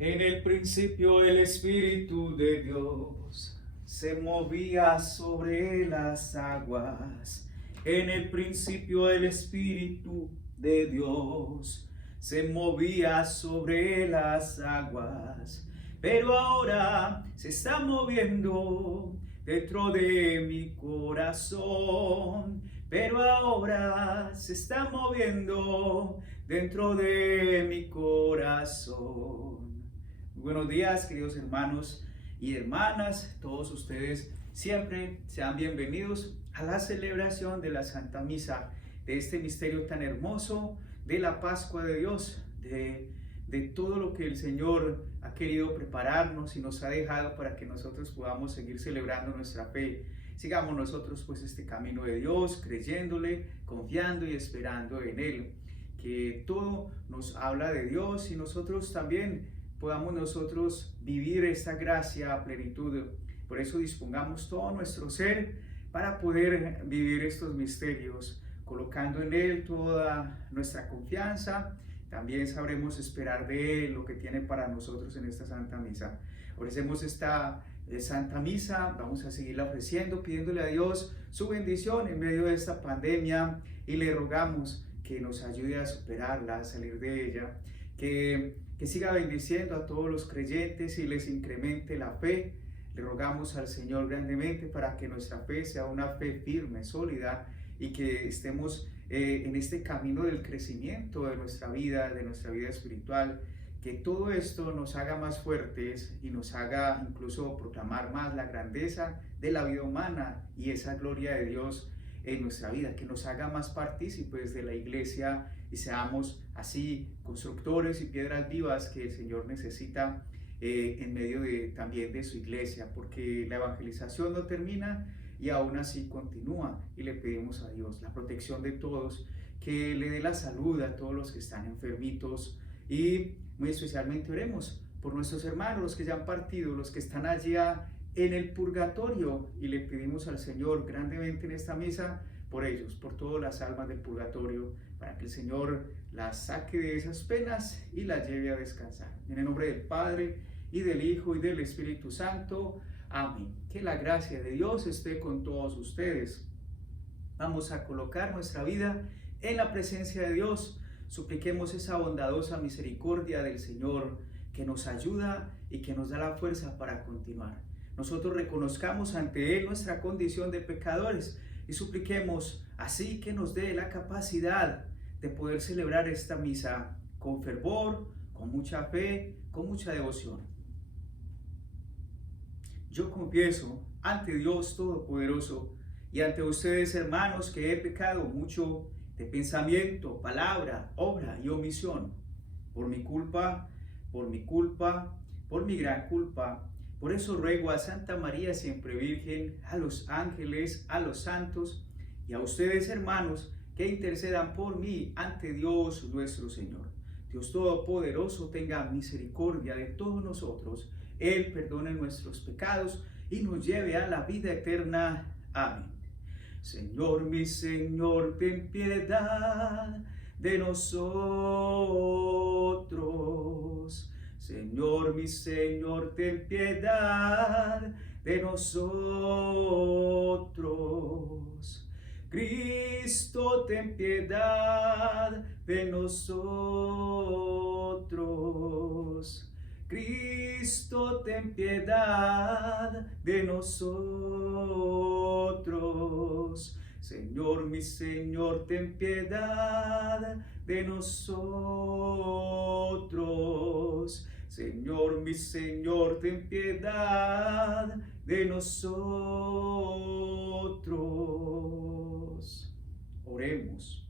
En el principio el Espíritu de Dios se movía sobre las aguas. En el principio el Espíritu de Dios se movía sobre las aguas. Pero ahora se está moviendo dentro de mi corazón. Pero ahora se está moviendo dentro de mi corazón. Buenos días, queridos hermanos y hermanas, todos ustedes siempre sean bienvenidos a la celebración de la Santa Misa, de este misterio tan hermoso de la Pascua de Dios, de todo lo que el Señor ha querido prepararnos y nos ha dejado para que nosotros podamos seguir celebrando nuestra fe. Sigamos nosotros pues este camino de Dios, creyéndole, confiando y esperando en Él, que todo nos habla de Dios y nosotros también podamos nosotros vivir esta gracia a plenitud. Por eso dispongamos todo nuestro ser para poder vivir estos misterios, colocando en Él toda nuestra confianza. También sabremos esperar de Él lo que tiene para nosotros en esta Santa Misa. Ofrecemos esta Santa Misa, vamos a seguirla ofreciendo, pidiéndole a Dios su bendición en medio de esta pandemia y le rogamos que nos ayude a superarla, a salir de ella, que siga bendiciendo a todos los creyentes y les incremente la fe. Le rogamos al Señor grandemente para que nuestra fe sea una fe firme, sólida, y que estemos en este camino del crecimiento de nuestra vida espiritual, que todo esto nos haga más fuertes y nos haga incluso proclamar más la grandeza de la vida humana y esa gloria de Dios en nuestra vida, que nos haga más partícipes de la iglesia y seamos así constructores y piedras vivas que el Señor necesita en medio también de su iglesia, porque la evangelización no termina y aún así continúa, y le pedimos a Dios la protección de todos, que le dé la salud a todos los que están enfermitos, y muy especialmente oremos por nuestros hermanos, los que ya han partido, los que están allá en el purgatorio, y le pedimos al Señor grandemente en esta misa por ellos, por todas las almas del purgatorio, para que el Señor las saque de esas penas y las lleve a descansar. En el nombre del Padre, y del Hijo, y del Espíritu Santo. Amén. Que la gracia de Dios esté con todos ustedes. Vamos a colocar nuestra vida en la presencia de Dios. Supliquemos esa bondadosa misericordia del Señor que nos ayuda y que nos da la fuerza para continuar. Nosotros reconozcamos ante Él nuestra condición de pecadores y supliquemos así que nos dé la capacidad de poder celebrar esta misa con fervor, con mucha fe, con mucha devoción. Yo confieso ante Dios Todopoderoso y ante ustedes, hermanos, que he pecado mucho de pensamiento, palabra, obra y omisión, por mi culpa, por mi gran culpa. Por eso ruego a Santa María siempre Virgen, a los ángeles, a los santos y a ustedes, hermanos, que intercedan por mí ante Dios nuestro Señor. Dios Todopoderoso tenga misericordia de todos nosotros. Él perdone nuestros pecados y nos lleve a la vida eterna. Amén. Señor, mi Señor, ten piedad de nosotros. Señor, mi Señor, ten piedad de nosotros. Cristo, ten piedad de nosotros. Cristo, ten piedad de nosotros. Señor, mi Señor, ten piedad de nosotros. Señor, mi Señor, ten piedad de nosotros. Oremos.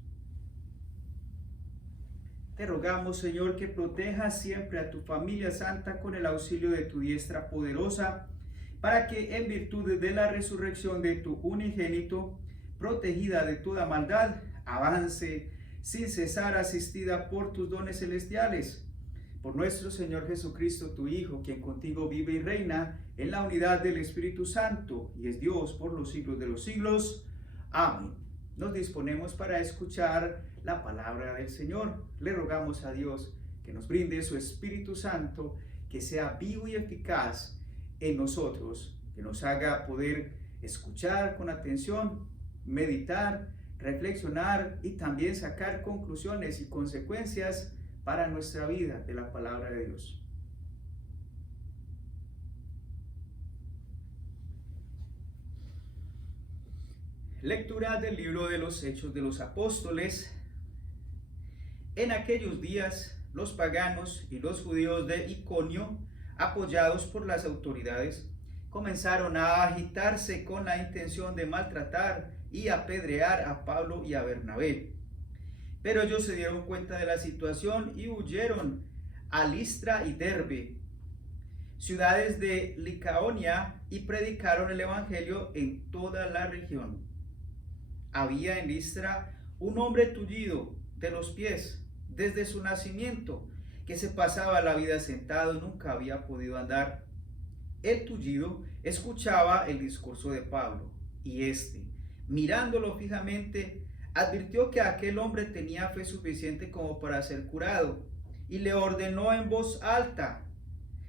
Te rogamos, Señor, que protejas siempre a tu familia santa con el auxilio de tu diestra poderosa, para que en virtud de la resurrección de tu unigénito, protegida de toda maldad, avance sin cesar, asistida por tus dones celestiales. Por nuestro Señor Jesucristo, tu Hijo, quien contigo vive y reina en la unidad del Espíritu Santo, y es Dios por los siglos de los siglos. Amén. Nos disponemos para escuchar la palabra del Señor. Le rogamos a Dios que nos brinde su Espíritu Santo que sea vivo y eficaz en nosotros, que nos haga poder escuchar con atención, meditar, reflexionar y también sacar conclusiones y consecuencias para nuestra vida de la palabra de Dios. Lectura del libro de los Hechos de los Apóstoles. En aquellos días, los paganos y los judíos de Iconio, apoyados por las autoridades, comenzaron a agitarse con la intención de maltratar y apedrear a Pablo y a Bernabé. Pero ellos se dieron cuenta de la situación y huyeron a Listra y Derbe, ciudades de Licaonia, y predicaron el evangelio en toda la región. Había en Listra un hombre tullido de los pies desde su nacimiento, que se pasaba la vida sentado y nunca había podido andar. El tullido escuchaba el discurso de Pablo, y éste, mirándolo fijamente, advirtió que aquel hombre tenía fe suficiente como para ser curado, y le ordenó en voz alta: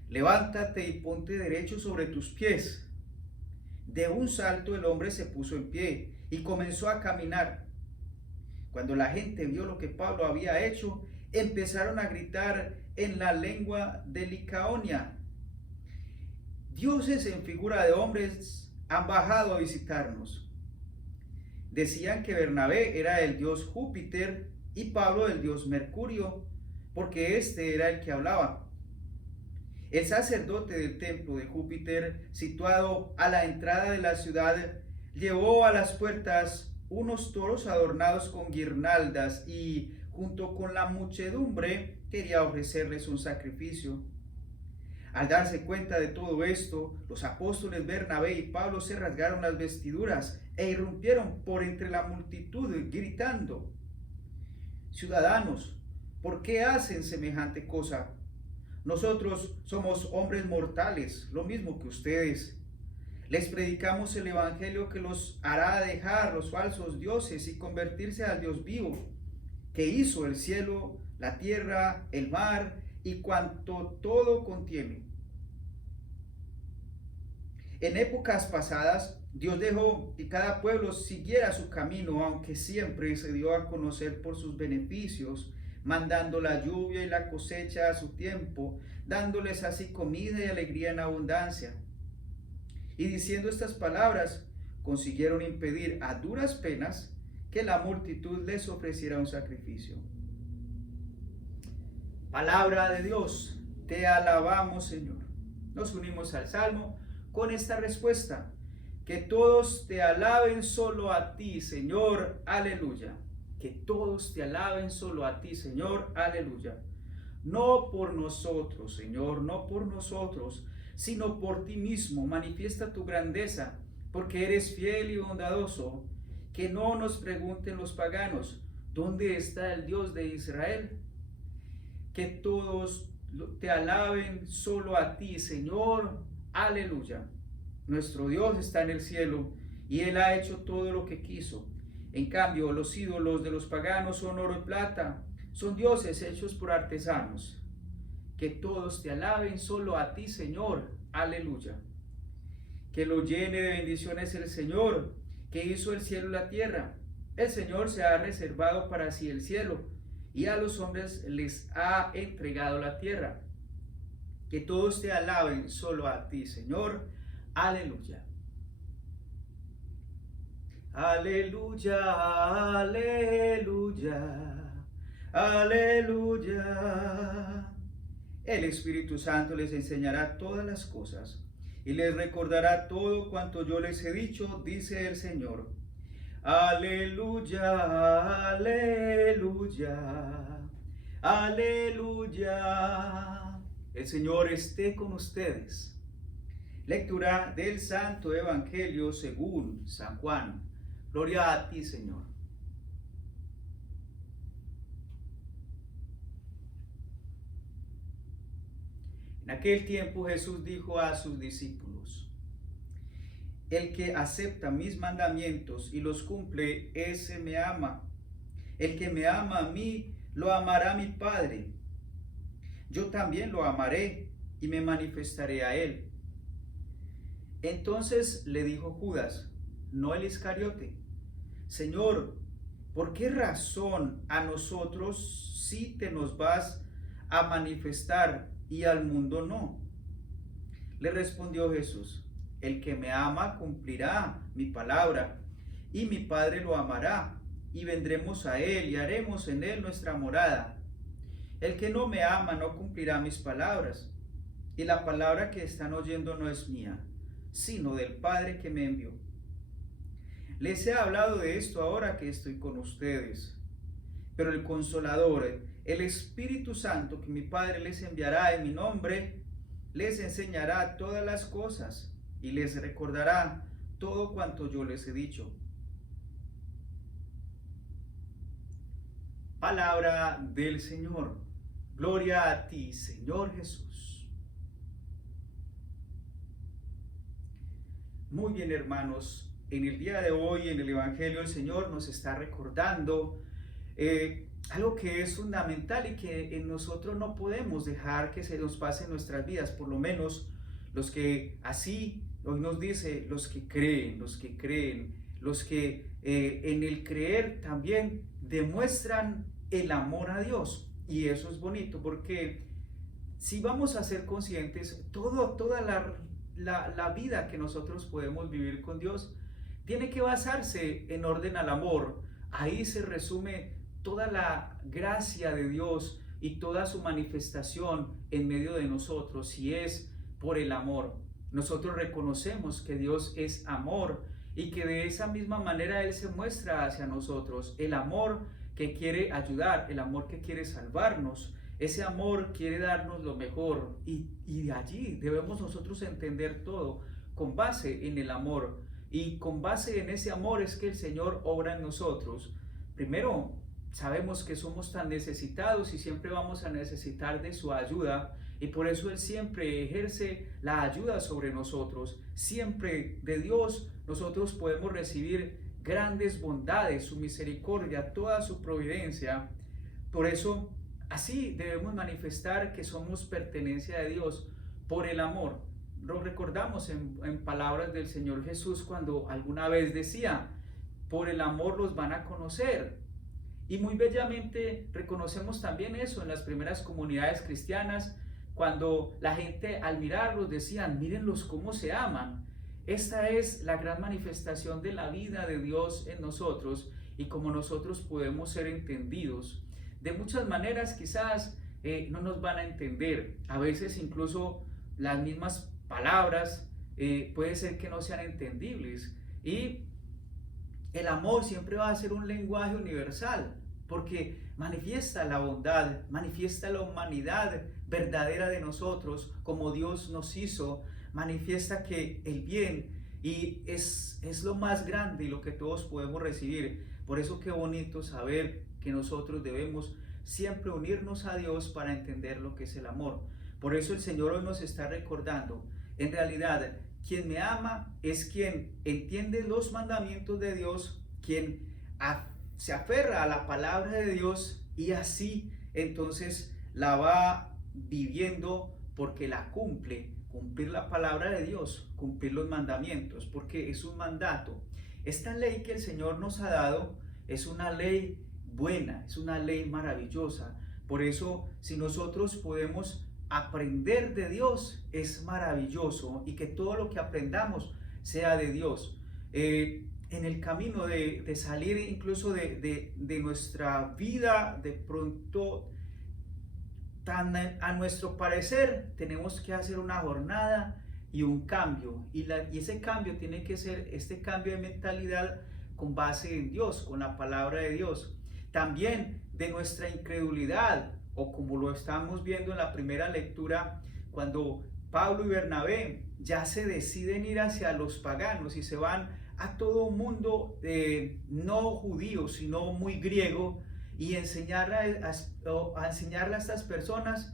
levántate y ponte derecho sobre tus pies. De un salto el hombre se puso en pie y comenzó a caminar. Cuando la gente vio lo que Pablo había hecho, empezaron a gritar en la lengua de Licaonia: dioses en figura de hombres han bajado a visitarnos. Decían que Bernabé era el dios Júpiter y Pablo el dios Mercurio, porque este era el que hablaba. El sacerdote del templo de Júpiter, situado a la entrada de la ciudad, llevó a las puertas unos toros adornados con guirnaldas y, junto con la muchedumbre, quería ofrecerles un sacrificio. Al darse cuenta de todo esto, los apóstoles Bernabé y Pablo se rasgaron las vestiduras e irrumpieron por entre la multitud gritando: ciudadanos, ¿por qué hacen semejante cosa? Nosotros somos hombres mortales, lo mismo que ustedes. Les predicamos el evangelio que los hará dejar los falsos dioses y convertirse al Dios vivo, que hizo el cielo, la tierra, el mar y cuanto todo contiene. En épocas pasadas, Dios dejó que cada pueblo siguiera su camino, aunque siempre se dio a conocer por sus beneficios, mandando la lluvia y la cosecha a su tiempo, dándoles así comida y alegría en abundancia. Y diciendo estas palabras, consiguieron impedir a duras penas que la multitud les ofreciera un sacrificio. Palabra de Dios, te alabamos, Señor. Nos unimos al Salmo con esta respuesta: que todos te alaben solo a ti, Señor, aleluya. Que todos te alaben solo a ti, Señor, aleluya. No por nosotros, Señor, no por nosotros, sino por ti mismo. Manifiesta tu grandeza, porque eres fiel y bondadoso. Que no nos pregunten los paganos: ¿dónde está el Dios de Israel? Que todos te alaben solo a ti, Señor, aleluya. Nuestro Dios está en el cielo y Él ha hecho todo lo que quiso. En cambio, los ídolos de los paganos son oro y plata, son dioses hechos por artesanos. Que todos te alaben solo a ti, Señor, aleluya. Que lo llene de bendiciones el Señor, que hizo el cielo y la tierra. El Señor se ha reservado para sí el cielo, y a los hombres les ha entregado la tierra. Que todos te alaben solo a ti, Señor, aleluya. Aleluya, aleluya, aleluya. El Espíritu Santo les enseñará todas las cosas y les recordará todo cuanto yo les he dicho, dice el Señor. Aleluya, aleluya, aleluya. El Señor esté con ustedes. Lectura del Santo Evangelio según San Juan. Gloria a ti, Señor. En aquel tiempo Jesús dijo a sus discípulos: el que acepta mis mandamientos y los cumple, ese me ama. El que me ama a mí, lo amará mi Padre. Yo también lo amaré y me manifestaré a él. Entonces le dijo Judas, no el Iscariote, Señor, ¿por qué razón a nosotros sí te nos vas a manifestar y al mundo no? Le respondió Jesús, el que me ama cumplirá mi palabra, y mi Padre lo amará, y vendremos a él y haremos en él nuestra morada. El que no me ama no cumplirá mis palabras, y la palabra que están oyendo no es mía, sino del Padre que me envió. Les he hablado de esto ahora que estoy con ustedes, pero el Consolador, el Espíritu Santo que mi Padre les enviará en mi nombre, les enseñará todas las cosas y les recordará todo cuanto yo les he dicho. Palabra del Señor. Gloria a ti, Señor Jesús. Muy bien, hermanos, en el día de hoy, en el Evangelio, el Señor nos está recordando algo que es fundamental y que en nosotros no podemos dejar que se nos pase en nuestras vidas, por lo menos los que así, hoy nos dice, los que creen, los que en el creer también demuestran el amor a Dios. Y eso es bonito porque si vamos a ser conscientes, toda la vida que nosotros podemos vivir con Dios tiene que basarse en orden al amor. Ahí se resume toda la gracia de Dios y toda su manifestación en medio de nosotros, y es por el amor. Nosotros reconocemos que Dios es amor y que de esa misma manera Él se muestra hacia nosotros. El amor que quiere ayudar, el amor que quiere salvarnos, ese amor quiere darnos lo mejor, y de allí debemos nosotros entender todo con base en el amor, y con base en ese amor es que el Señor obra en nosotros. Primero, sabemos que somos tan necesitados y siempre vamos a necesitar de su ayuda, y por eso Él siempre ejerce la ayuda sobre nosotros. Siempre de Dios nosotros podemos recibir grandes bondades, su misericordia, toda su providencia. Por eso así debemos manifestar que somos pertenencia de Dios por el amor. Lo recordamos en palabras del Señor Jesús cuando alguna vez decía, por el amor los van a conocer. Y muy bellamente reconocemos también eso en las primeras comunidades cristianas, cuando la gente al mirarlos decían, mírenlos cómo se aman. Esta es la gran manifestación de la vida de Dios en nosotros y como nosotros podemos ser entendidos. De muchas maneras quizás no nos van a entender. A veces incluso las mismas palabras puede ser que no sean entendibles. Y el amor siempre va a ser un lenguaje universal porque manifiesta la bondad, manifiesta la humanidad verdadera de nosotros como Dios nos hizo, manifiesta que el bien y es lo más grande y lo que todos podemos recibir. Por eso qué bonito saber que nosotros debemos siempre unirnos a Dios para entender lo que es el amor. Por eso el Señor hoy nos está recordando, en realidad, quien me ama es quien entiende los mandamientos de Dios, quien se aferra a la palabra de Dios y así entonces la va viviendo porque la cumple. Cumplir la palabra de Dios, cumplir los mandamientos, porque es un mandato. Esta ley que el Señor nos ha dado es una ley buena, es una ley maravillosa. Por eso, si nosotros podemos aprender de Dios, es maravilloso, y que todo lo que aprendamos sea de Dios. En el camino de salir incluso de nuestra vida, de pronto, a nuestro parecer, tenemos que hacer una jornada y un cambio, y ese cambio tiene que ser este cambio de mentalidad con base en Dios, con la palabra de Dios. También de nuestra incredulidad, o como lo estamos viendo en la primera lectura, cuando Pablo y Bernabé ya se deciden ir hacia los paganos y se van a todo un mundo no judío, sino muy griego, y enseñarle a estas personas,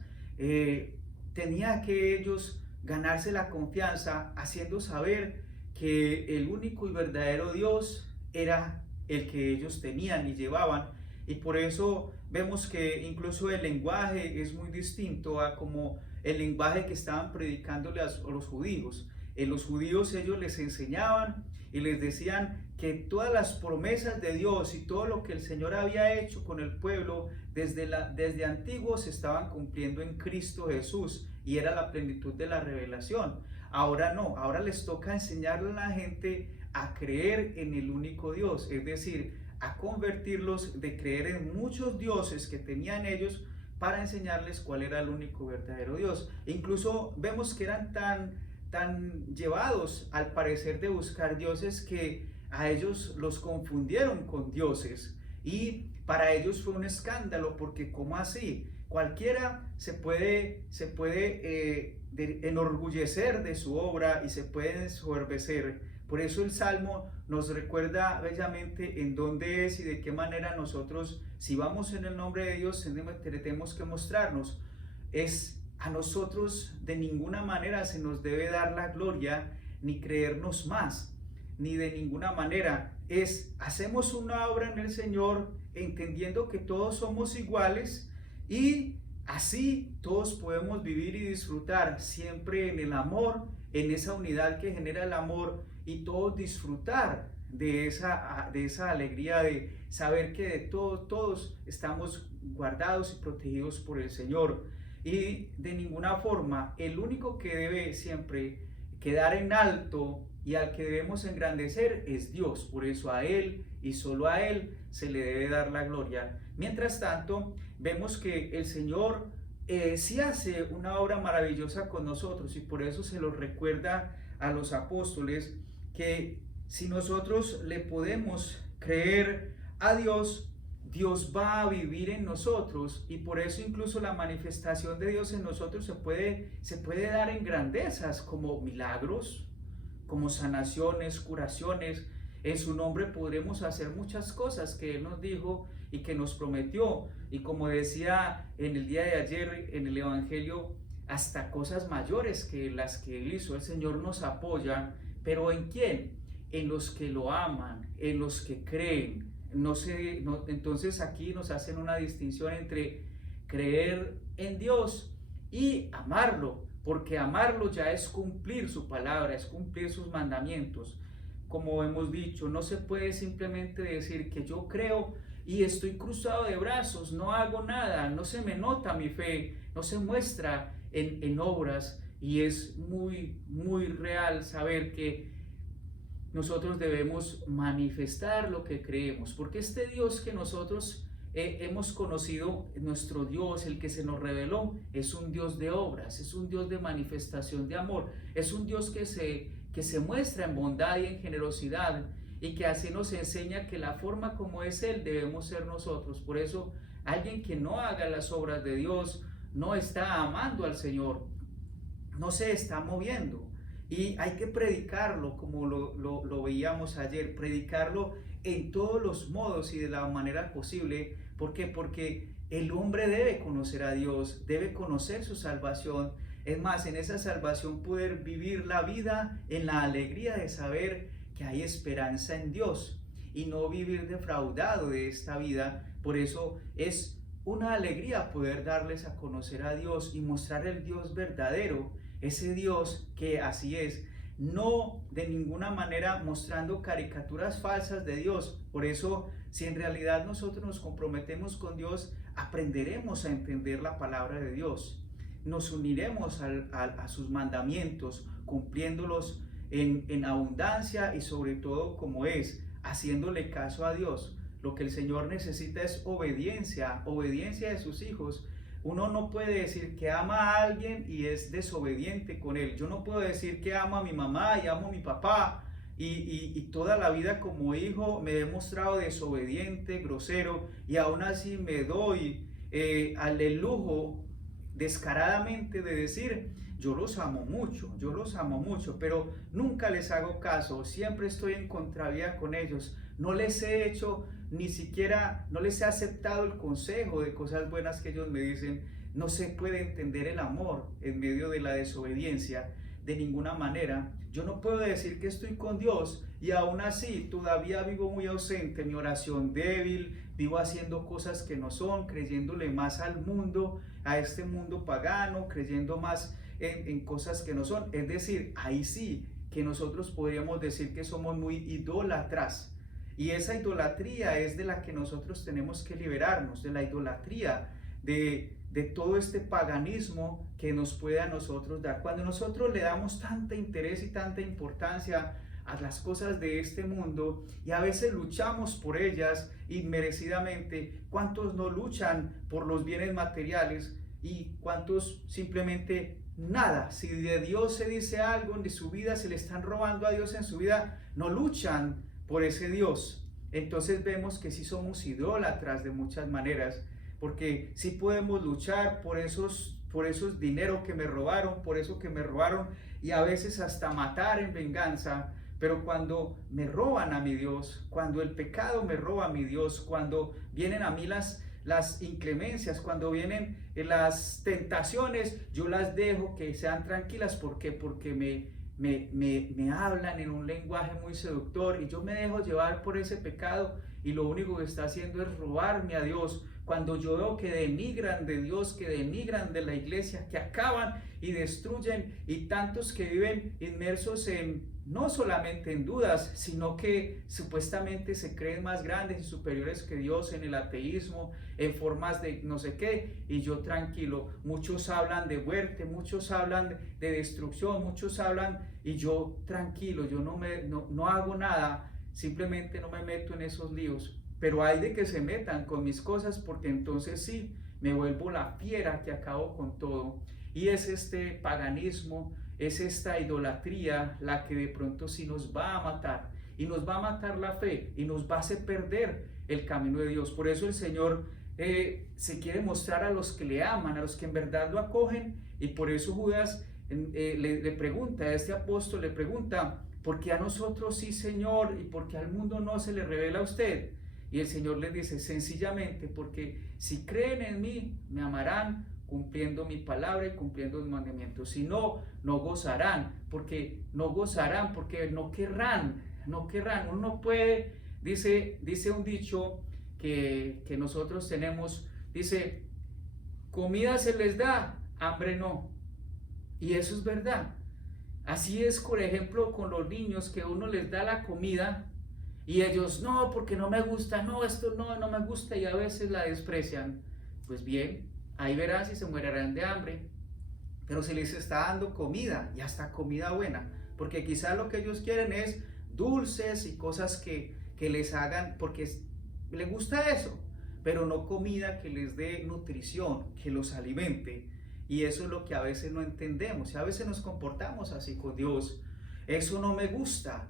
tenía que ellos ganarse la confianza, haciendo saber que el único y verdadero Dios era el que ellos tenían y llevaban. Y por eso vemos que incluso el lenguaje es muy distinto a como el lenguaje que estaban predicándole a los judíos. En los judíos ellos les enseñaban y les decían que todas las promesas de Dios y todo lo que el Señor había hecho con el pueblo desde antiguo se estaban cumpliendo en Cristo Jesús, y era la plenitud de la revelación. Ahora no, ahora les toca enseñarle a la gente a creer en el único Dios, es decir, a convertirlos de creer en muchos dioses que tenían ellos para enseñarles cuál era el único verdadero Dios. Incluso vemos que eran tan llevados al parecer de buscar dioses que a ellos los confundieron con dioses, y para ellos fue un escándalo, porque ¿cómo así? Cualquiera se puede enorgullecer de su obra y se puede ensoberbecer. Por eso el Salmo nos recuerda bellamente en dónde es y de qué manera nosotros, si vamos en el nombre de Dios, tenemos que mostrarnos. Es a nosotros de ninguna manera se nos debe dar la gloria, ni creernos más, ni de ninguna manera. Hacemos una obra en el Señor entendiendo que todos somos iguales, y así todos podemos vivir y disfrutar siempre en el amor, en esa unidad que genera el amor, y todos disfrutar de esa alegría de saber que todos estamos guardados y protegidos por el Señor. Y de ninguna forma, el único que debe siempre quedar en alto y al que debemos engrandecer es Dios. Por eso a Él y solo a Él se le debe dar la gloria. Mientras tanto, vemos que el Señor sí hace una obra maravillosa con nosotros, y por eso se lo recuerda a los apóstoles, que si nosotros le podemos creer a Dios, Dios va a vivir en nosotros, y por eso incluso la manifestación de Dios en nosotros se puede dar en grandezas, como milagros, como sanaciones, curaciones. En su nombre podremos hacer muchas cosas que Él nos dijo y que nos prometió, y como decía en el día de ayer en el Evangelio, hasta cosas mayores que las que Él hizo. El Señor nos apoya, pero ¿en quién? En los que lo aman, en los que creen. Entonces aquí nos hacen una distinción entre creer en Dios y amarlo, porque amarlo ya es cumplir su palabra, es cumplir sus mandamientos. Como hemos dicho, no se puede simplemente decir que yo creo y estoy cruzado de brazos, no hago nada, no se me nota mi fe, no se muestra en obras, y es muy real saber que nosotros debemos manifestar lo que creemos, porque este Dios que nosotros hemos conocido, nuestro Dios, el que se nos reveló, es un Dios de obras, es un Dios de manifestación de amor, es un Dios que se muestra en bondad y en generosidad, y que así nos enseña que la forma como es Él debemos ser nosotros. Por eso alguien que no haga las obras de Dios no está amando al Señor, no se está moviendo. Y hay que predicarlo, como lo veíamos ayer, predicarlo en todos los modos y de la manera posible. ¿Por qué? Porque el hombre debe conocer a Dios, debe conocer su salvación. Es más, en esa salvación poder vivir la vida en la alegría de saber que hay esperanza en Dios, y no vivir defraudado de esta vida. Por eso es una alegría poder darles a conocer a Dios y mostrar el Dios verdadero, ese Dios que así es, no de ninguna manera mostrando caricaturas falsas de Dios. Por eso, si en realidad nosotros nos comprometemos con Dios, aprenderemos a entender la palabra de Dios, nos uniremos a sus mandamientos, cumpliéndolos en abundancia, y sobre todo como es, haciéndole caso a Dios. Lo que el Señor necesita es obediencia de sus hijos. Uno no puede decir que ama a alguien y es desobediente con él. Yo no puedo decir que amo a mi mamá y amo a mi papá y toda la vida como hijo me he mostrado desobediente, grosero, y aún así me doy al lujo descaradamente de decir yo los amo mucho, pero nunca les hago caso, siempre estoy en contravía con ellos, no les he hecho ni siquiera, no les he aceptado el consejo de cosas buenas que ellos me dicen. No se puede entender el amor en medio de la desobediencia de ninguna manera. yo no puedo decir que estoy con Dios y aún así todavía vivo muy ausente, mi oración débil, vivo haciendo cosas que no son, creyéndole más al mundo, a este mundo pagano, creyendo más en cosas que no son. Es decir, ahí sí que nosotros podríamos decir que somos muy idólatras. Y esa idolatría es de la que nosotros tenemos que liberarnos, de la idolatría, de todo este paganismo que nos puede a nosotros dar. Cuando nosotros le damos tanta interés y tanta importancia a las cosas de este mundo y a veces luchamos por ellas inmerecidamente, ¿cuántos no luchan por los bienes materiales y cuántos simplemente nada? Si de Dios se dice algo en su vida, se le están robando a Dios en su vida, no luchan por ese Dios. Entonces vemos que sí somos idólatras de muchas maneras, porque sí podemos luchar por esos dinero que me robaron, por eso que me robaron, y a veces hasta matar en venganza. Pero cuando me roban a mi Dios, cuando el pecado me roba a mi Dios, cuando vienen a mí las inclemencias, cuando vienen las tentaciones, yo las dejo que sean tranquilas. ¿Por qué? Porque me hablan en un lenguaje muy seductor y yo me dejo llevar por ese pecado y lo único que está haciendo es robarme a Dios. Cuando yo veo que denigran de Dios, que denigran de la iglesia, que acaban y destruyen, y tantos que viven inmersos en no solamente en dudas, sino que supuestamente se creen más grandes y superiores que Dios, en el ateísmo, en formas de no sé qué, y yo tranquilo. Muchos hablan de muerte, muchos hablan de destrucción, muchos hablan, y yo tranquilo, yo no hago nada, simplemente no me meto en esos líos. Pero hay de que se metan con mis cosas, porque entonces sí, me vuelvo la fiera que acabo con todo. Y es este paganismo, es esta idolatría la que de pronto sí nos va a matar. Y nos va a matar la fe y nos va a hacer perder el camino de Dios. Por eso el Señor se quiere mostrar a los que le aman, a los que en verdad lo acogen. Y por eso Judas le pregunta, a este apóstol le pregunta, ¿por qué a nosotros sí, Señor? ¿Y por qué al mundo no se le revela a usted? Y el Señor les dice, sencillamente porque si creen en mí, me amarán cumpliendo mi palabra y cumpliendo mis mandamientos. Si no, no gozarán, porque no querrán. Uno no puede, dice un dicho que nosotros tenemos, dice, comida se les da, hambre no. Y eso es verdad. Así es, por ejemplo, con los niños, que uno les da la comida y ellos, no, porque no me gusta, no, esto no me gusta, y a veces la desprecian. Pues bien, ahí verán si se morirán de hambre. Pero se les está dando comida, y hasta comida buena, porque quizás lo que ellos quieren es dulces y cosas que les hagan, porque les gusta eso, pero no comida que les dé nutrición, que los alimente. Y eso es lo que a veces no entendemos, y a veces nos comportamos así con Dios. Eso no me gusta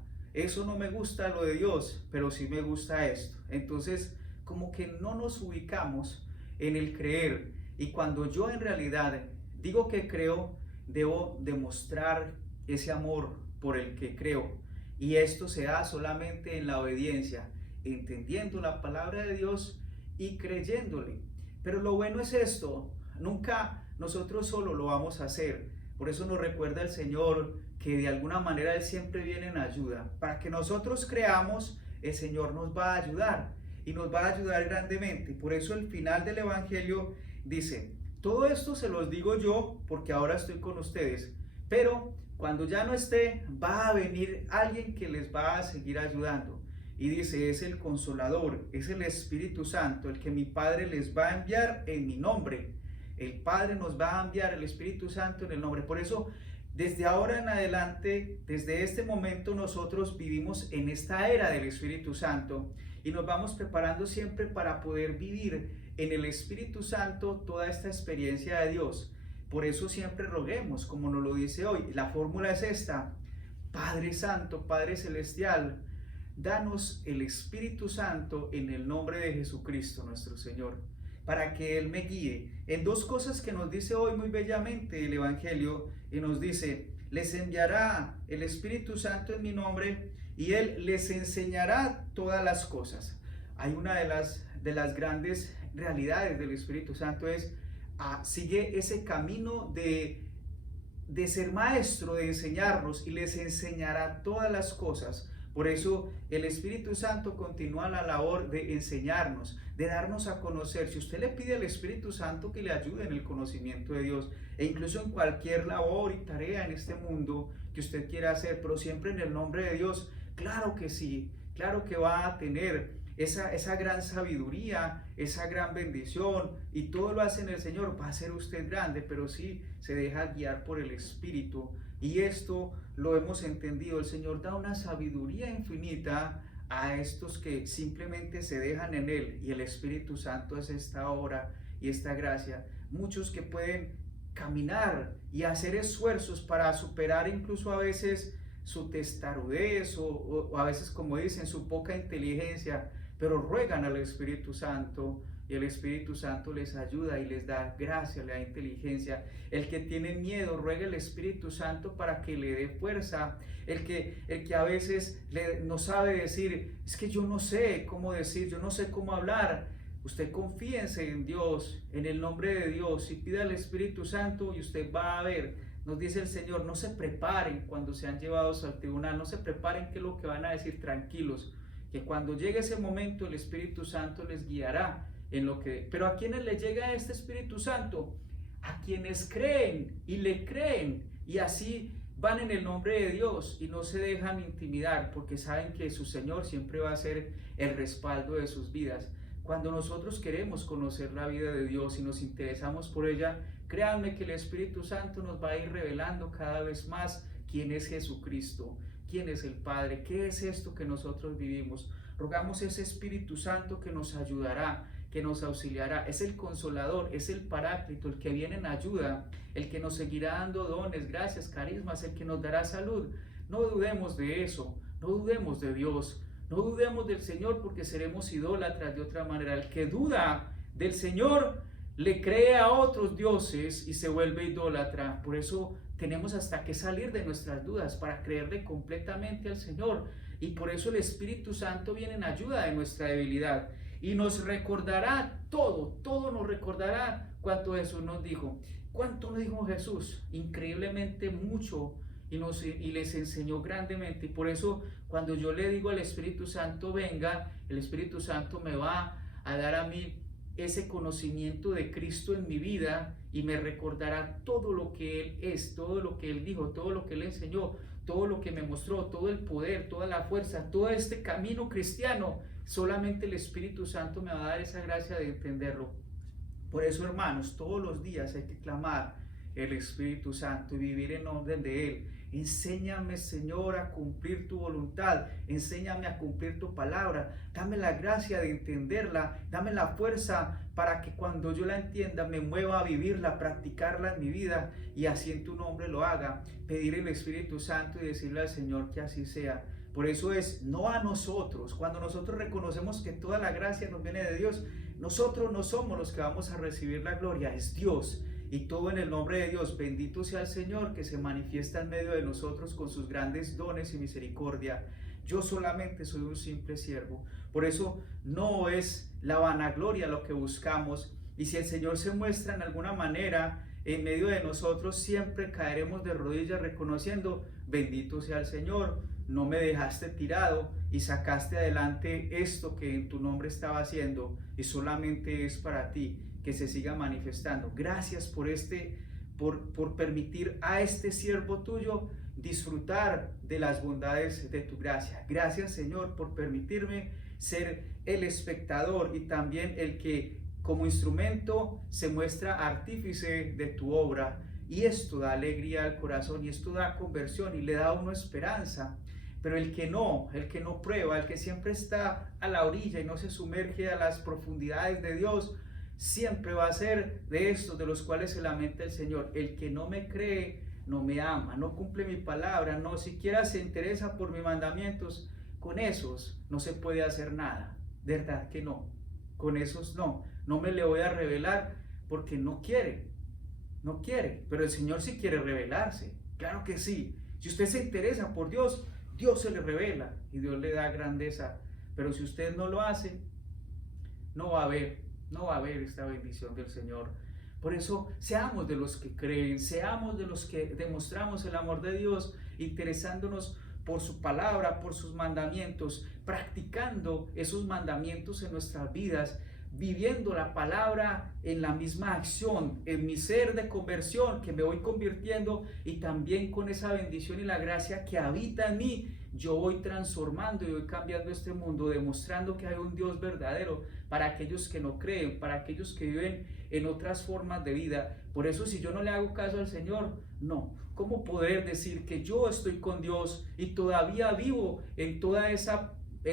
lo de Dios, pero sí me gusta esto. Entonces, como que no nos ubicamos en el creer. Y cuando yo en realidad digo que creo, debo demostrar ese amor por el que creo. Y esto se da solamente en la obediencia, entendiendo la palabra de Dios y creyéndole. Pero lo bueno es esto, nunca nosotros solo lo vamos a hacer. Por eso nos recuerda el Señor que de alguna manera Él siempre viene en ayuda. Para que nosotros creamos, el Señor nos va a ayudar, y nos va a ayudar grandemente. Por eso el final del Evangelio dice, todo esto se los digo yo porque ahora estoy con ustedes, pero cuando ya no esté, va a venir alguien que les va a seguir ayudando. Y dice, es el Consolador, es el Espíritu Santo, el que mi Padre les va a enviar en mi nombre. El Padre nos va a enviar el Espíritu Santo en el nombre. Por eso, desde ahora en adelante, desde este momento, nosotros vivimos en esta era del Espíritu Santo y nos vamos preparando siempre para poder vivir en el Espíritu Santo toda esta experiencia de Dios. Por eso siempre roguemos, como nos lo dice hoy. La fórmula es esta: Padre Santo, Padre Celestial, danos el Espíritu Santo en el nombre de Jesucristo nuestro Señor, para que Él me guíe en dos cosas que nos dice hoy muy bellamente el Evangelio. Y nos dice, les enviará el Espíritu Santo en mi nombre y Él les enseñará todas las cosas. Hay una de las grandes realidades del Espíritu Santo es, sigue ese camino de de ser maestro, de enseñarnos, y les enseñará todas las cosas. Por eso el Espíritu Santo continúa la labor de enseñarnos, de darnos a conocer. Si usted le pide al Espíritu Santo que le ayude en el conocimiento de Dios, e incluso en cualquier labor y tarea en este mundo que usted quiera hacer, pero siempre en el nombre de Dios, claro que sí, claro que va a tener esa gran sabiduría, esa gran bendición, y todo lo hace en el Señor. Va a ser usted grande, pero sí se deja guiar por el Espíritu. Y esto lo hemos entendido. El Señor da una sabiduría infinita a estos que simplemente se dejan en Él, y el Espíritu Santo es esta obra y esta gracia. Muchos que pueden caminar y hacer esfuerzos para superar incluso a veces su testarudez o a veces, como dicen, su poca inteligencia, pero ruegan al Espíritu Santo, y el Espíritu Santo les ayuda y les da gracia, le da inteligencia. El que tiene miedo, ruega al Espíritu Santo para que le dé fuerza. El que a veces no sabe decir, es que yo no sé cómo decir, yo no sé cómo hablar. Usted confíense en Dios, en el nombre de Dios, y pida al Espíritu Santo, y usted va a ver. Nos dice el Señor, no se preparen cuando sean llevados al tribunal, no se preparen qué es lo que van a decir, tranquilos, que cuando llegue ese momento el Espíritu Santo les guiará en lo que... Pero ¿a quiénes le llega este Espíritu Santo? A quienes creen y le creen, y así van en el nombre de Dios y no se dejan intimidar, porque saben que su Señor siempre va a ser el respaldo de sus vidas. Cuando nosotros queremos conocer la vida de Dios y nos interesamos por ella, créanme que el Espíritu Santo nos va a ir revelando cada vez más quién es Jesucristo, quién es el Padre, qué es esto que nosotros vivimos. Rogamos ese Espíritu Santo que nos ayudará, que nos auxiliará. Es el Consolador, es el Paráclito, el que viene en ayuda, el que nos seguirá dando dones, gracias, carismas, el que nos dará salud. No dudemos de eso, no dudemos de Dios, no dudemos del Señor, porque seremos idólatras de otra manera. El que duda del Señor le cree a otros dioses y se vuelve idólatra. Por eso tenemos hasta que salir de nuestras dudas para creerle completamente al Señor. Y por eso el Espíritu Santo viene en ayuda de nuestra debilidad y nos recordará todo nos recordará cuánto Jesús nos dijo. ¿Cuánto nos dijo Jesús? Increíblemente mucho, y les enseñó grandemente. Y por eso cuando yo le digo al Espíritu Santo venga, el Espíritu Santo me va a dar a mí ese conocimiento de Cristo en mi vida, y me recordará todo lo que Él es, todo lo que Él dijo, todo lo que Él enseñó, todo lo que me mostró, todo el poder, toda la fuerza, todo este camino cristiano. Solamente el Espíritu Santo me va a dar esa gracia de entenderlo. Por eso, hermanos, todos los días hay que clamar el Espíritu Santo y vivir en orden de Él. Enséñame, Señor, a cumplir tu voluntad. Enséñame a cumplir tu palabra. Dame la gracia de entenderla. Dame la fuerza para que cuando yo la entienda me mueva a vivirla, a practicarla en mi vida, y así en tu nombre lo haga. Pedir el Espíritu Santo y decirle al Señor que así sea. Por eso es no a nosotros. Cuando nosotros reconocemos que toda la gracia nos viene de Dios, nosotros no somos los que vamos a recibir la gloria, es Dios. Y todo en el nombre de Dios. Bendito sea el Señor, que se manifiesta en medio de nosotros con sus grandes dones y misericordia. Yo solamente soy un simple siervo. Por eso no es la vanagloria lo que buscamos. Y si el Señor se muestra en alguna manera en medio de nosotros, siempre caeremos de rodillas reconociendo: bendito sea el Señor, no me dejaste tirado y sacaste adelante esto que en tu nombre estaba haciendo, y solamente es para ti que se siga manifestando. Gracias por permitir a este siervo tuyo disfrutar de las bondades de tu gracia. Gracias, Señor, por permitirme ser el espectador y también el que como instrumento se muestra artífice de tu obra. Y esto da alegría al corazón, y esto da conversión y le da a uno esperanza. Pero el que no prueba, el que siempre está a la orilla y no se sumerge a las profundidades de Dios, siempre va a ser de estos de los cuales se lamenta el Señor. El que no me cree, no me ama, no cumple mi palabra, no siquiera se interesa por mis mandamientos. Con esos no se puede hacer nada, verdad que no. Con esos no me le voy a revelar, porque no quiere, pero el Señor sí quiere revelarse, claro que sí. Si usted se interesa por Dios, Dios se le revela y Dios le da grandeza. Pero si usted no lo hace, no va a haber esta bendición del Señor. Por eso seamos de los que creen, seamos de los que demostramos el amor de Dios, interesándonos por su palabra, por sus mandamientos, practicando esos mandamientos en nuestras vidas, viviendo la palabra en la misma acción, en mi ser de conversión, que me voy convirtiendo, y también con esa bendición y la gracia que habita en mí, yo voy transformando y voy cambiando este mundo, demostrando que hay un Dios verdadero para aquellos que no creen, para aquellos que viven en otras formas de vida. Por eso, si yo no le hago caso al Señor, no. ¿Cómo poder decir que yo estoy con Dios y todavía vivo en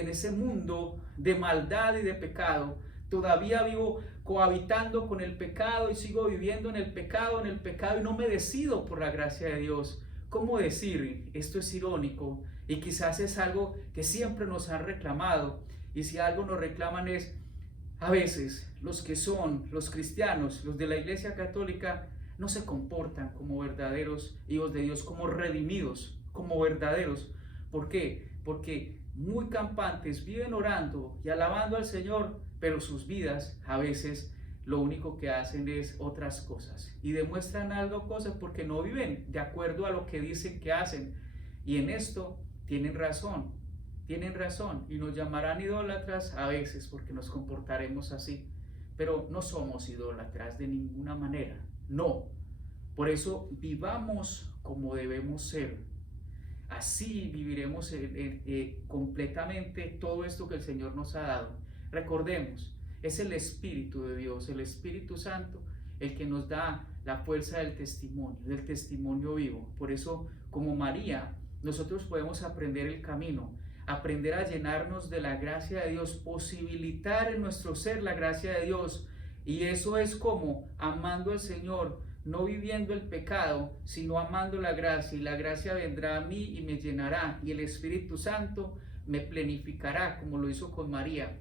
ese mundo de maldad y de pecado? Todavía vivo cohabitando con el pecado y sigo viviendo en el pecado y no me decido por la gracia de Dios. ¿Cómo decir? Esto es irónico y quizás es algo que siempre nos han reclamado, y si algo nos reclaman es, a veces los que son los cristianos, los de la Iglesia Católica, no se comportan como verdaderos hijos de Dios, como redimidos, como verdaderos. ¿Por qué? Porque muy campantes viven orando y alabando al Señor, pero sus vidas a veces lo único que hacen es otras cosas y demuestran algo cosas porque no viven de acuerdo a lo que dicen que hacen. Y en esto tienen razón y nos llamarán idólatras a veces porque nos comportaremos así, pero no somos idólatras de ninguna manera, no. Por eso vivamos como debemos ser. Así viviremos completamente todo esto que el Señor nos ha dado. Recordemos, es el Espíritu de Dios, el Espíritu Santo, el que nos da la fuerza del testimonio vivo. Por eso, como María, nosotros podemos aprender el camino, aprender a llenarnos de la gracia de Dios, posibilitar en nuestro ser la gracia de Dios. Y eso es como amando al Señor, no viviendo el pecado, sino amando la gracia, y la gracia vendrá a mí y me llenará, y el Espíritu Santo me plenificará, como lo hizo con María,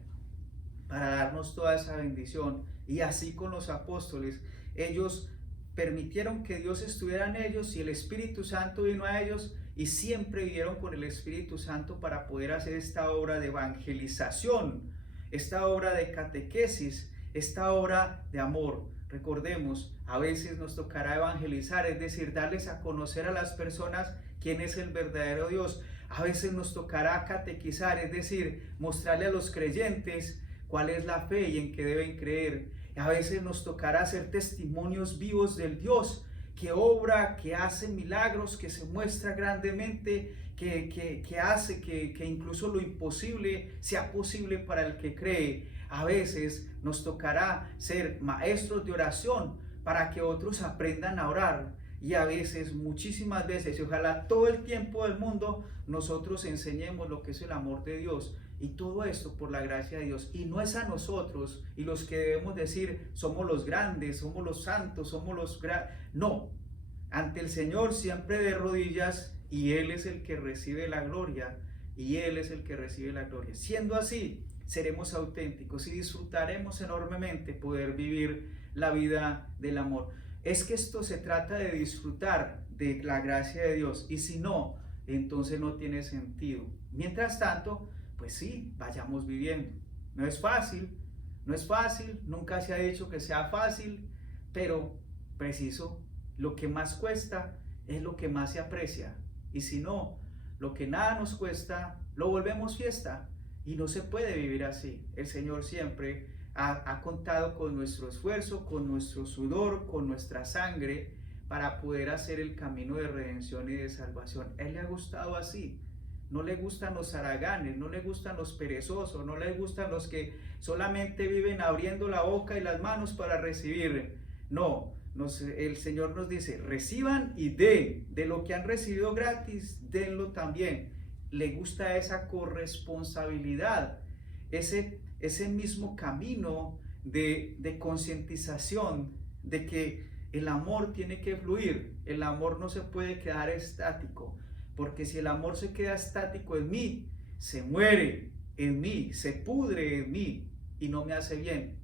para darnos toda esa bendición. Y así con los apóstoles, ellos permitieron que Dios estuviera en ellos y el Espíritu Santo vino a ellos, y siempre vivieron con el Espíritu Santo para poder hacer esta obra de evangelización, esta obra de catequesis, esta obra de amor. Recordemos, a veces nos tocará evangelizar, es decir, darles a conocer a las personas quién es el verdadero Dios. A veces nos tocará catequizar, es decir, mostrarle a los creyentes cuál es la fe y en qué deben creer. A veces nos tocará hacer testimonios vivos del Dios que obra, que hace milagros, que se muestra grandemente, que hace que incluso lo imposible sea posible para el que cree. A veces nos tocará ser maestros de oración para que otros aprendan a orar. Y a veces, muchísimas veces, y ojalá todo el tiempo del mundo, nosotros enseñemos lo que es el amor de Dios. Y todo esto por la gracia de Dios. Y no es a nosotros y los que debemos decir somos los grandes, somos los santos, somos los grandes. No, ante el Señor siempre de rodillas, y Él es el que recibe la gloria. Y Él es el que recibe la gloria. Siendo así, seremos auténticos y disfrutaremos enormemente poder vivir la vida del amor. Es que esto se trata de disfrutar de la gracia de Dios, y si no, entonces no tiene sentido. Mientras tanto, pues sí, vayamos viviendo. No es fácil, nunca se ha dicho que sea fácil, pero preciso, lo que más cuesta es lo que más se aprecia. Y si no, lo que nada nos cuesta, lo volvemos fiesta. Y no se puede vivir así. El Señor siempre ha contado con nuestro esfuerzo, con nuestro sudor, con nuestra sangre, para poder hacer el camino de redención y de salvación. Él le ha gustado así. No le gustan los haraganes, no le gustan los perezosos, no le gustan los que solamente viven abriendo la boca y las manos para recibir. No, el Señor nos dice, reciban y den. De lo que han recibido gratis, denlo también. Le gusta esa corresponsabilidad, ese mismo camino de concientización de que el amor tiene que fluir. El amor no se puede quedar estático, porque si el amor se queda estático en mí, se muere en mí, se pudre en mí y no me hace bien.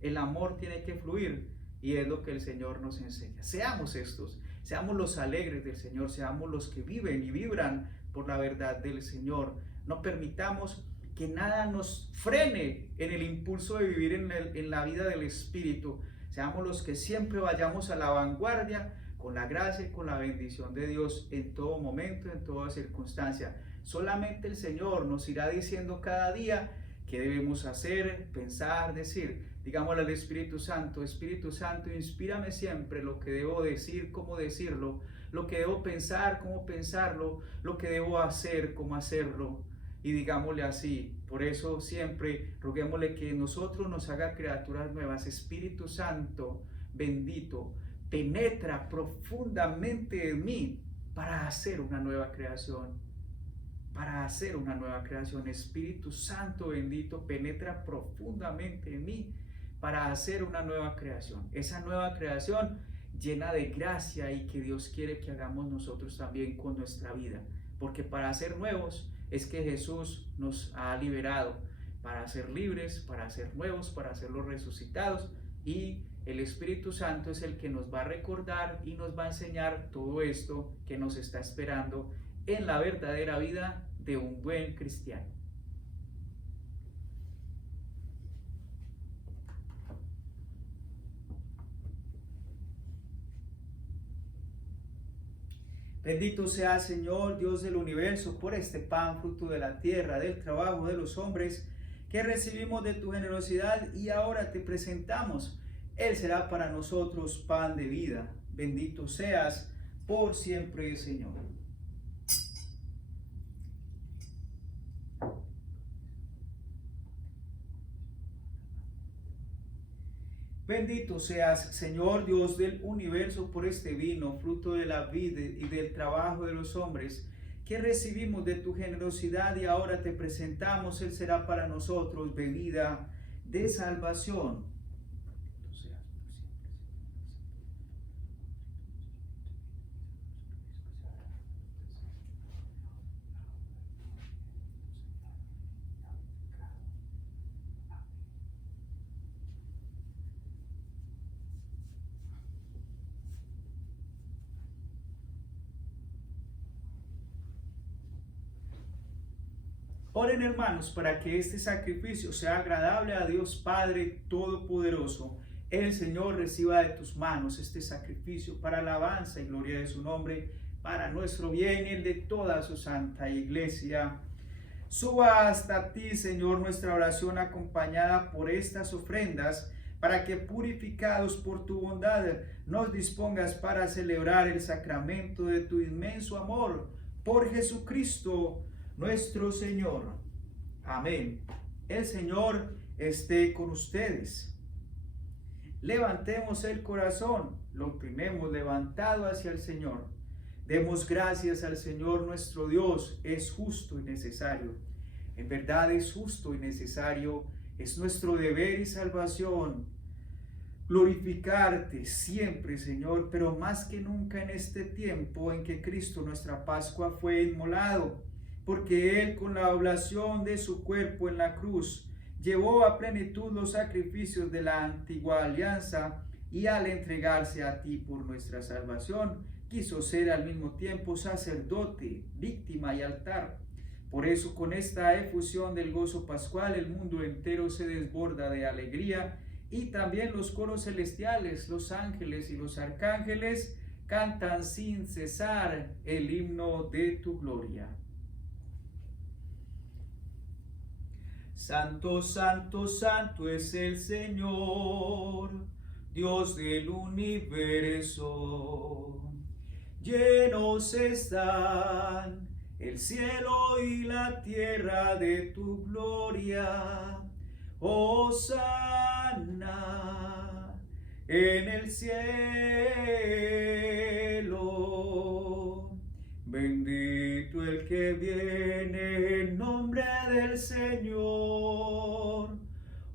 El amor tiene que fluir, y es lo que el Señor nos enseña. Seamos estos, seamos los alegres del Señor, seamos los que viven y vibran por la verdad del Señor. No permitamos que nada nos frene en el impulso de vivir en la vida del Espíritu. Seamos los que siempre vayamos a la vanguardia con la gracia y con la bendición de Dios en todo momento, en toda circunstancia. Solamente el Señor nos irá diciendo cada día qué debemos hacer, pensar, decir. Digámosle al Espíritu Santo, inspírame siempre lo que debo decir, cómo decirlo, lo que debo pensar, cómo pensarlo, lo que debo hacer, cómo hacerlo. Y digámosle así, por eso siempre roguémosle que nosotros nos haga criaturas nuevas. Espíritu Santo, bendito, penetra profundamente en mí para hacer una nueva creación. Para hacer una nueva creación. Espíritu Santo, bendito, penetra profundamente en mí para hacer una nueva creación. Esa nueva creación llena de gracia y que Dios quiere que hagamos nosotros también con nuestra vida. Porque para ser nuevos es que Jesús nos ha liberado, para ser libres, para ser nuevos, para ser los resucitados, y el Espíritu Santo es el que nos va a recordar y nos va a enseñar todo esto que nos está esperando en la verdadera vida de un buen cristiano. Bendito sea, Señor, Dios del universo, por este pan, fruto de la tierra, del trabajo de los hombres, que recibimos de tu generosidad y ahora te presentamos. Él será para nosotros pan de vida. Bendito seas por siempre, Señor. Bendito seas, Señor Dios del universo, por este vino, fruto de la vida y del trabajo de los hombres, que recibimos de tu generosidad y ahora te presentamos. Él será para nosotros bebida de salvación. Oren, hermanos, para que este sacrificio sea agradable a Dios Padre Todopoderoso. El Señor reciba de tus manos este sacrificio para alabanza y gloria de su nombre, para nuestro bien y el de toda su santa iglesia. Suba hasta ti, Señor, nuestra oración acompañada por estas ofrendas, para que, purificados por tu bondad, nos dispongas para celebrar el sacramento de tu inmenso amor por Jesucristo nuestro Señor. Amén. El Señor esté con ustedes. Levantemos el corazón, lo inclinemos levantado hacia el Señor. Demos gracias al Señor nuestro Dios, es justo y necesario. En verdad es justo y necesario, es nuestro deber y salvación glorificarte siempre, Señor, pero más que nunca en este tiempo en que Cristo, nuestra Pascua, fue inmolado, porque Él, con la oblación de su cuerpo en la cruz, llevó a plenitud los sacrificios de la antigua alianza, y al entregarse a ti por nuestra salvación, quiso ser al mismo tiempo sacerdote, víctima y altar. Por eso, con esta efusión del gozo pascual, el mundo entero se desborda de alegría, y también los coros celestiales, los ángeles y los arcángeles cantan sin cesar el himno de tu gloria. Santo, santo, santo es el Señor, Dios del universo. Llenos están el cielo y la tierra de tu gloria. Hosana en el cielo. Bendito el que viene en nombre del Señor.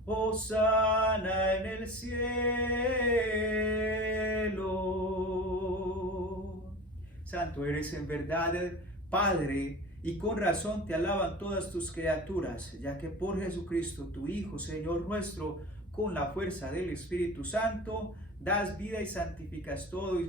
Hosana en el cielo. Santo eres en verdad, Padre, y con razón te alaban todas tus criaturas, ya que por Jesucristo, tu Hijo, Señor nuestro, con la fuerza del Espíritu Santo, das vida y santificas todo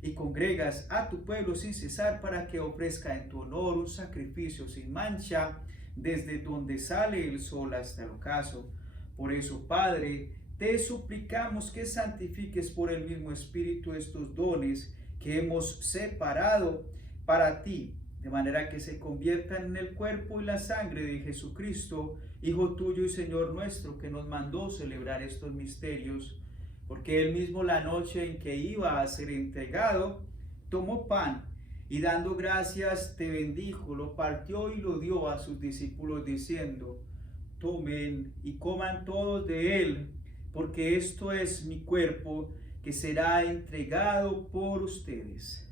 y congregas a tu pueblo sin cesar para que ofrezca en tu honor un sacrificio sin mancha, desde donde sale el sol hasta el ocaso. Por eso, Padre, te suplicamos que santifiques por el mismo Espíritu estos dones que hemos separado para ti, de manera que se conviertan en el cuerpo y la sangre de Jesucristo, Hijo tuyo y Señor nuestro, que nos mandó celebrar estos misterios, porque él mismo la noche en que iba a ser entregado, tomó pan y dando gracias te bendijo, lo partió y lo dio a sus discípulos diciendo: tomen y coman todos de él, porque esto es mi cuerpo que será entregado por ustedes.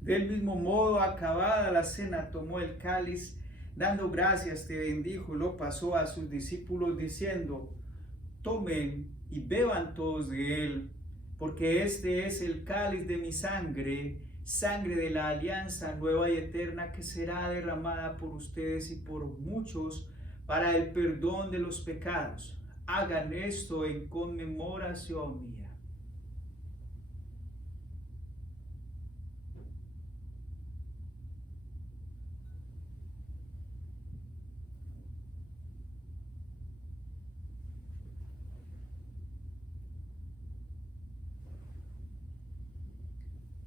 Del mismo modo, acabada la cena, tomó el cáliz, dando gracias, te bendijo y lo pasó a sus discípulos diciendo: tomen y beban todos de él, porque este es el cáliz de mi sangre, sangre de la alianza nueva y eterna que será derramada por ustedes y por muchos para el perdón de los pecados. Hagan esto en conmemoración mía.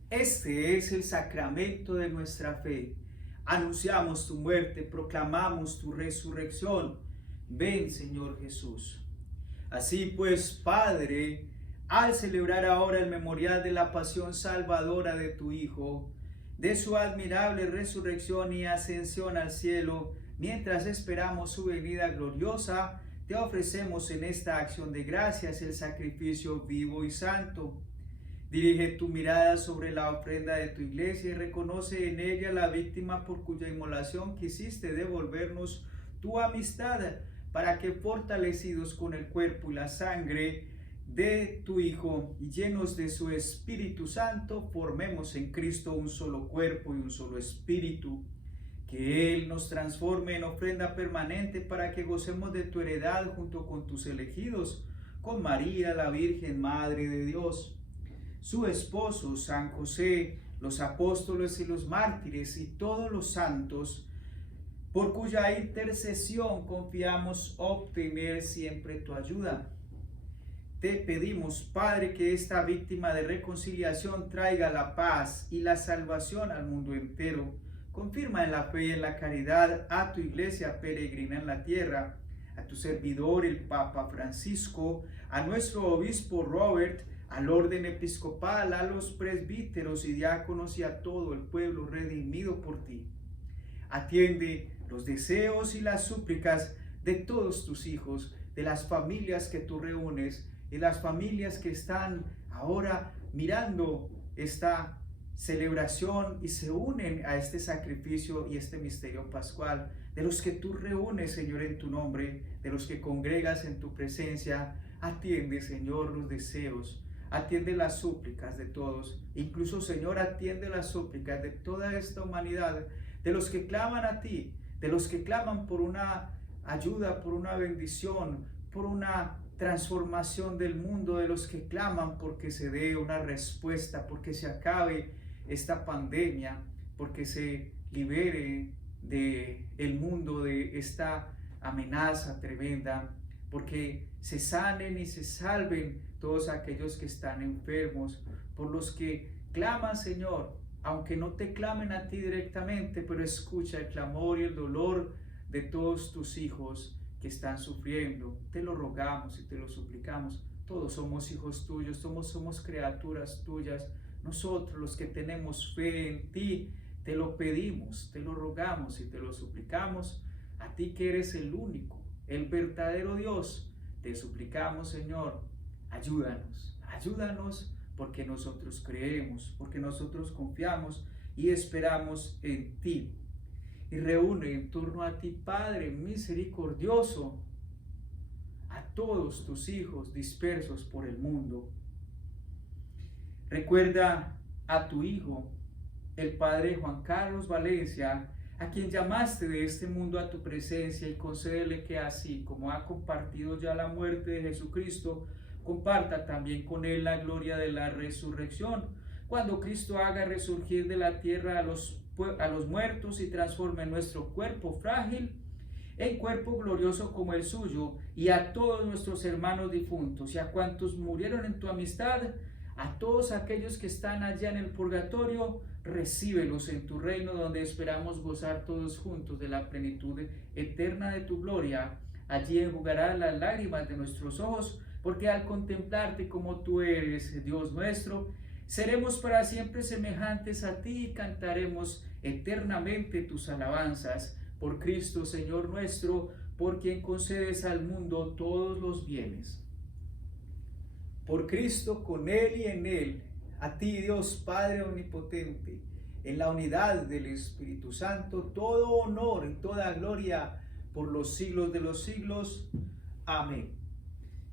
Este es el sacramento de nuestra fe. Anunciamos tu muerte, proclamamos tu resurrección. Ven, Señor Jesús. Así pues, Padre, al celebrar ahora el memorial de la pasión salvadora de tu Hijo, de su admirable resurrección y ascensión al cielo, mientras esperamos su venida gloriosa, te ofrecemos en esta acción de gracias el sacrificio vivo y santo. Dirige tu mirada sobre la ofrenda de tu iglesia y reconoce en ella la víctima por cuya inmolación quisiste devolvernos tu amistad, para que fortalecidos con el cuerpo y la sangre de tu Hijo y llenos de su Espíritu Santo, formemos en Cristo un solo cuerpo y un solo espíritu. Que Él nos transforme en ofrenda permanente para que gocemos de tu heredad junto con tus elegidos, con María, la Virgen Madre de Dios, su esposo San José, los apóstoles y los mártires y todos los santos, por cuya intercesión confiamos obtener siempre tu ayuda. Te pedimos, Padre, que esta víctima de reconciliación traiga la paz y la salvación al mundo entero. Confirma en la fe y en la caridad a tu iglesia peregrina en la tierra, a tu servidor el Papa Francisco, a nuestro obispo Robert, al orden episcopal, a los presbíteros y diáconos y a todo el pueblo redimido por ti. Atiende los deseos y las súplicas de todos tus hijos, de las familias que tú reúnes y las familias que están ahora mirando esta celebración y se unen a este sacrificio y este misterio pascual, de los que tú reúnes, Señor, en tu nombre, de los que congregas en tu presencia. Atiende, Señor, los deseos. Atiende las súplicas de todos, incluso, Señor, atiende las súplicas de toda esta humanidad, de los que claman a ti, de los que claman por una ayuda, por una bendición, por una transformación del mundo, de los que claman porque se dé una respuesta, porque se acabe esta pandemia, porque se libere del mundo de esta amenaza tremenda, porque se sanen y se salven todos aquellos que están enfermos, por los que claman, Señor, aunque no te clamen a ti directamente, pero escucha el clamor y el dolor de todos tus hijos que están sufriendo. Te lo rogamos y te lo suplicamos. Todos somos hijos tuyos, somos criaturas tuyas. Nosotros, los que tenemos fe en ti, te lo pedimos, te lo rogamos y te lo suplicamos. A ti que eres el único, el verdadero Dios, te suplicamos, Señor, ayúdanos porque nosotros creemos, porque nosotros confiamos y esperamos en ti. Y reúne en torno a ti, Padre misericordioso, a todos tus hijos dispersos por el mundo. Recuerda a tu hijo, el Padre Juan Carlos Valencia, a quien llamaste de este mundo a tu presencia, y concédele que así como ha compartido ya la muerte de Jesucristo, comparta también con él la gloria de la resurrección, cuando Cristo haga resurgir de la tierra a los muertos y transforme nuestro cuerpo frágil en cuerpo glorioso como el suyo, y a todos nuestros hermanos difuntos y a cuantos murieron en tu amistad, a todos aquellos que están allá en el purgatorio, recíbelos en tu reino, donde esperamos gozar todos juntos de la plenitud eterna de tu gloria. Allí enjugarás las lágrimas de nuestros ojos, porque al contemplarte como tú eres, Dios nuestro, seremos para siempre semejantes a ti y cantaremos eternamente tus alabanzas. Por Cristo, Señor nuestro, por quien concedes al mundo todos los bienes. Por Cristo, con Él y en Él, a ti, Dios Padre omnipotente, en la unidad del Espíritu Santo, todo honor y toda gloria por los siglos de los siglos. Amén.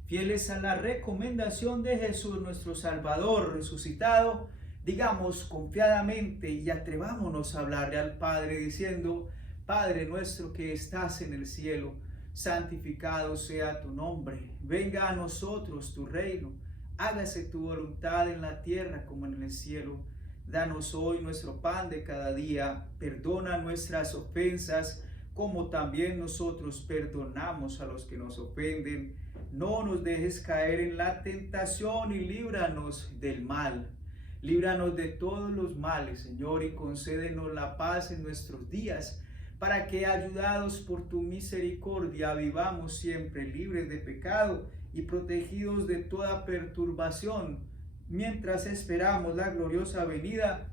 Fieles a la recomendación de Jesús, nuestro Salvador resucitado, digamos confiadamente y atrevámonos a hablarle al Padre diciendo: Padre nuestro que estás en el cielo, santificado sea tu nombre. Venga a nosotros tu reino. Hágase tu voluntad en la tierra como en el cielo. Danos hoy nuestro pan de cada día. Perdona nuestras ofensas, como también nosotros perdonamos a los que nos ofenden. No nos dejes caer en la tentación y líbranos del mal. Líbranos de todos los males, Señor, y concédenos la paz en nuestros días, para que, ayudados por tu misericordia, vivamos siempre libres de pecado y protegidos de toda perturbación, mientras esperamos la gloriosa venida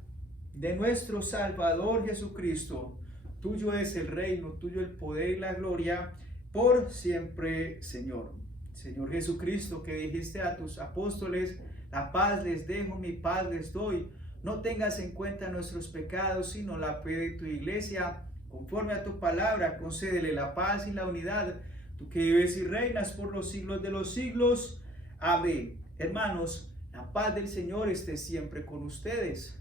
de nuestro Salvador Jesucristo. Tuyo es el reino, tuyo el poder y la gloria, por siempre, Señor. Señor Jesucristo, que dijiste a tus apóstoles: la paz les dejo, mi paz les doy. No tengas en cuenta nuestros pecados, sino la fe de tu iglesia. Conforme a tu palabra, concédele la paz y la unidad, tú que vives y reinas por los siglos de los siglos. Amén. Hermanos, la paz del Señor esté siempre con ustedes.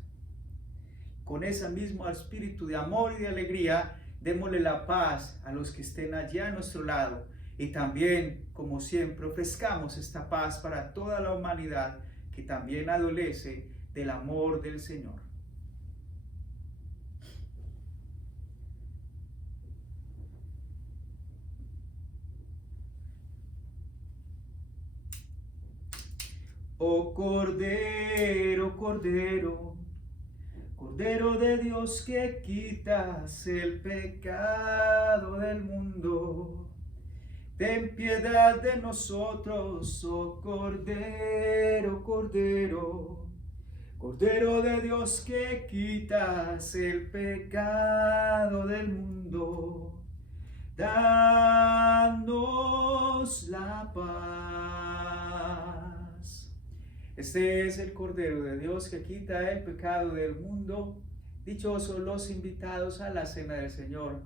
Con ese mismo espíritu de amor y de alegría, démosle la paz a los que estén allá a nuestro lado. Y también, como siempre, ofrezcamos esta paz para toda la humanidad que también adolece del amor del Señor. Oh Cordero, Cordero, Cordero de Dios que quitas el pecado del mundo, ten piedad de nosotros, oh Cordero, Cordero, Cordero de Dios que quitas el pecado del mundo, danos la paz. Este es el Cordero de Dios que quita el pecado del mundo. Dichosos los invitados a la cena del Señor.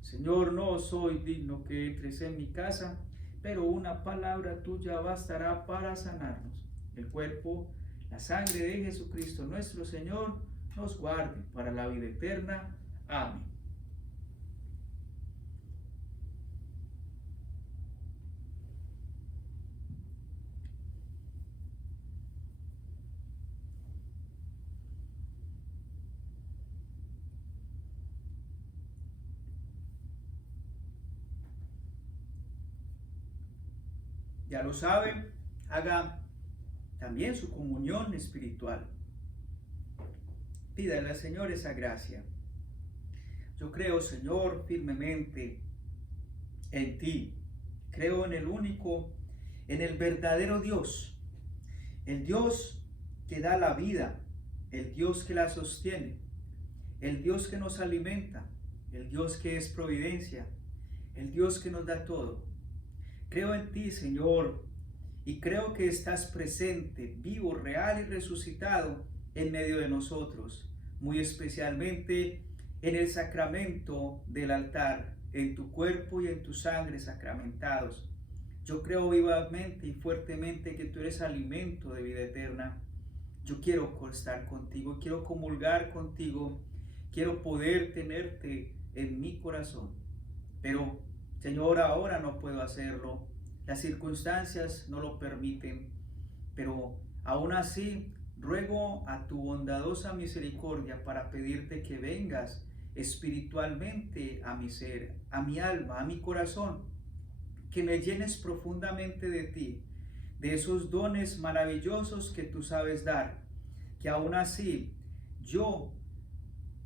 Señor, no soy digno que entres en mi casa, pero una palabra tuya bastará para sanarnos. El cuerpo, la sangre de Jesucristo nuestro Señor, nos guarde para la vida eterna. Amén. Ya lo saben, haga también su comunión espiritual. Pídale al Señor esa gracia. Yo creo, Señor, firmemente en ti. Creo en el único, en el verdadero Dios. El Dios que da la vida, el Dios que la sostiene, el Dios que nos alimenta, el Dios que es providencia, el Dios que nos da todo. Creo en ti, Señor, y creo que estás presente, vivo, real y resucitado en medio de nosotros, muy especialmente en el sacramento del altar, en tu cuerpo y en tu sangre sacramentados. Yo creo vivamente y fuertemente que tú eres alimento de vida eterna. Yo quiero estar contigo, quiero comulgar contigo, quiero poder tenerte en mi corazón. Pero, Señor, ahora no puedo hacerlo. Las circunstancias no lo permiten. Pero aún así, ruego a tu bondadosa misericordia para pedirte que vengas espiritualmente a mi ser, a mi alma, a mi corazón, que me llenes profundamente de ti, de esos dones maravillosos que tú sabes dar, que aún así yo,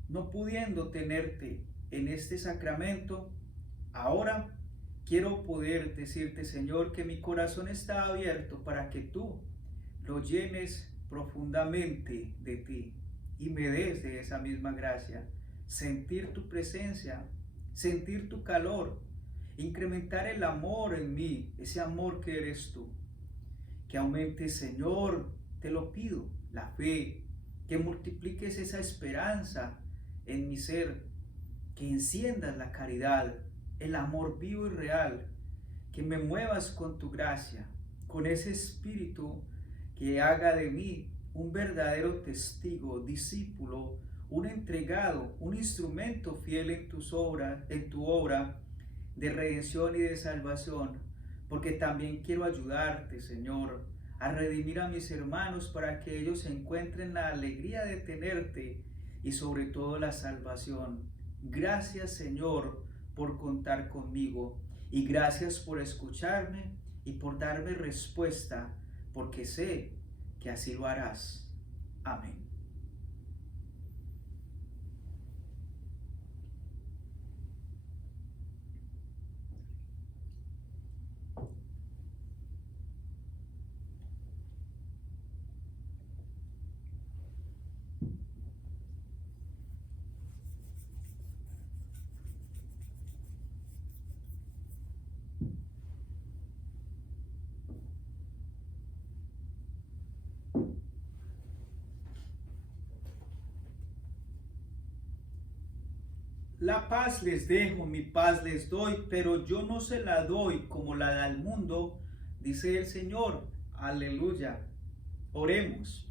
no pudiendo tenerte en este sacramento, ahora quiero poder decirte, Señor, que mi corazón está abierto para que tú lo llenes profundamente de ti y me des de esa misma gracia, sentir tu presencia, sentir tu calor, incrementar el amor en mí, ese amor que eres tú. Que aumente, Señor, te lo pido, la fe, que multipliques esa esperanza en mi ser, que enciendas la caridad, el amor vivo y real, que me muevas con tu gracia, con ese espíritu que haga de mí un verdadero testigo, discípulo, un entregado, un instrumento fiel en tu obra de redención y de salvación, porque también quiero ayudarte, Señor, a redimir a mis hermanos para que ellos encuentren la alegría de tenerte y sobre todo la salvación. Gracias, Señor, por contar conmigo y gracias por escucharme y por darme respuesta, porque sé que así lo harás. Amén. La paz les dejo, mi paz les doy, pero yo no se la doy como la da el mundo, dice el Señor. Aleluya. Oremos.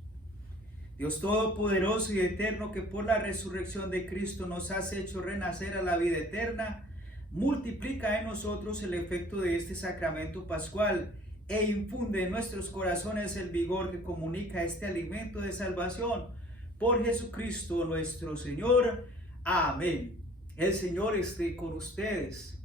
Dios Todopoderoso y Eterno, que por la resurrección de Cristo nos has hecho renacer a la vida eterna, multiplica en nosotros el efecto de este sacramento pascual e infunde en nuestros corazones el vigor que comunica este alimento de salvación. Por Jesucristo nuestro Señor. Amén. El Señor esté con ustedes.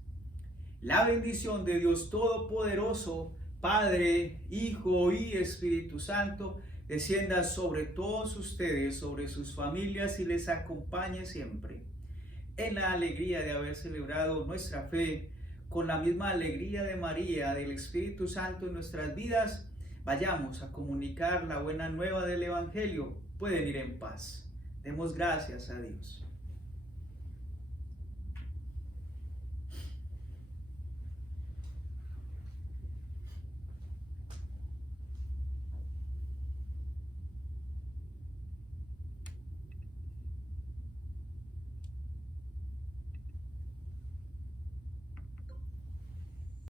La bendición de Dios Todopoderoso, Padre, Hijo y Espíritu Santo, descienda sobre todos ustedes, sobre sus familias y les acompañe siempre. En la alegría de haber celebrado nuestra fe, con la misma alegría de María, del Espíritu Santo en nuestras vidas, vayamos a comunicar la buena nueva del Evangelio. Pueden ir en paz. Demos gracias a Dios.